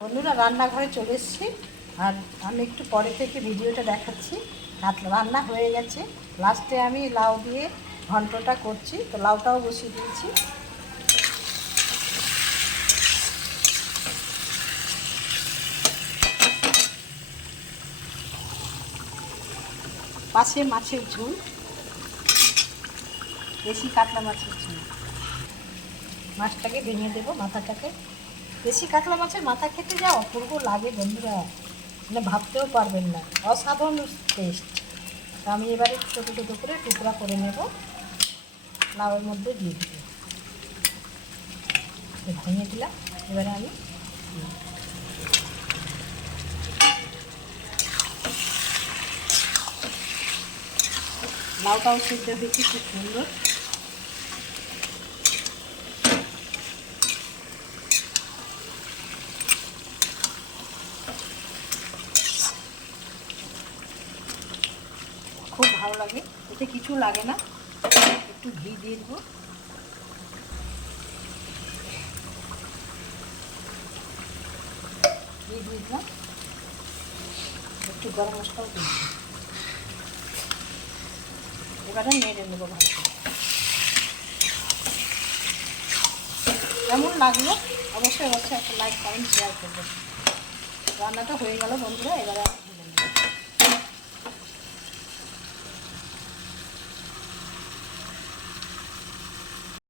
বন্ধুরা রান্নাঘরে চলে এসেছি আর আমি একটু পরে থেকে ভিডিওটা দেখাচ্ছি। রান্না হয়ে গেছে, লাস্টে আমি লাউ দিয়ে ঘন্টটা করছি, তো লাউটাও বসিয়ে দিয়েছি। পাশে মাছের ঝোল, দেশি কাতলা মাছের ঝোল। মাছটাকে ভেঙে দেবো, মাথাটাকে। দেশি কাতলা মাছের মাথা খেতে যা অপূর্ব লাগে বন্ধুরা, মানে ভাবতেও পারবেন না, অসাধারণ টেস্ট। তো আমি এবারে ছোটো ছোটো করে টুকরা করে নেব, লাউয়ের মধ্যে দিয়ে দেব। ভেঙে দিলাম, এবারে আমি লাউটাও সিদ্ধ হয়েছে খুব সুন্দর। খুব ভালো লাগে, এতে কিছু লাগে না, একটু ঘি দিয়ে দেবো। ঘি দিয়ে দিলাম, একটু গরম মশলাও দিয়ে দিলাম। এবারে নেড়ে নেবো ভালো করে। কেমন লাগলো অবশ্যই একটা লাইক কমেন্ট শেয়ার করবেন। রান্নাটা হয়ে গেল বন্ধুরা, এবারে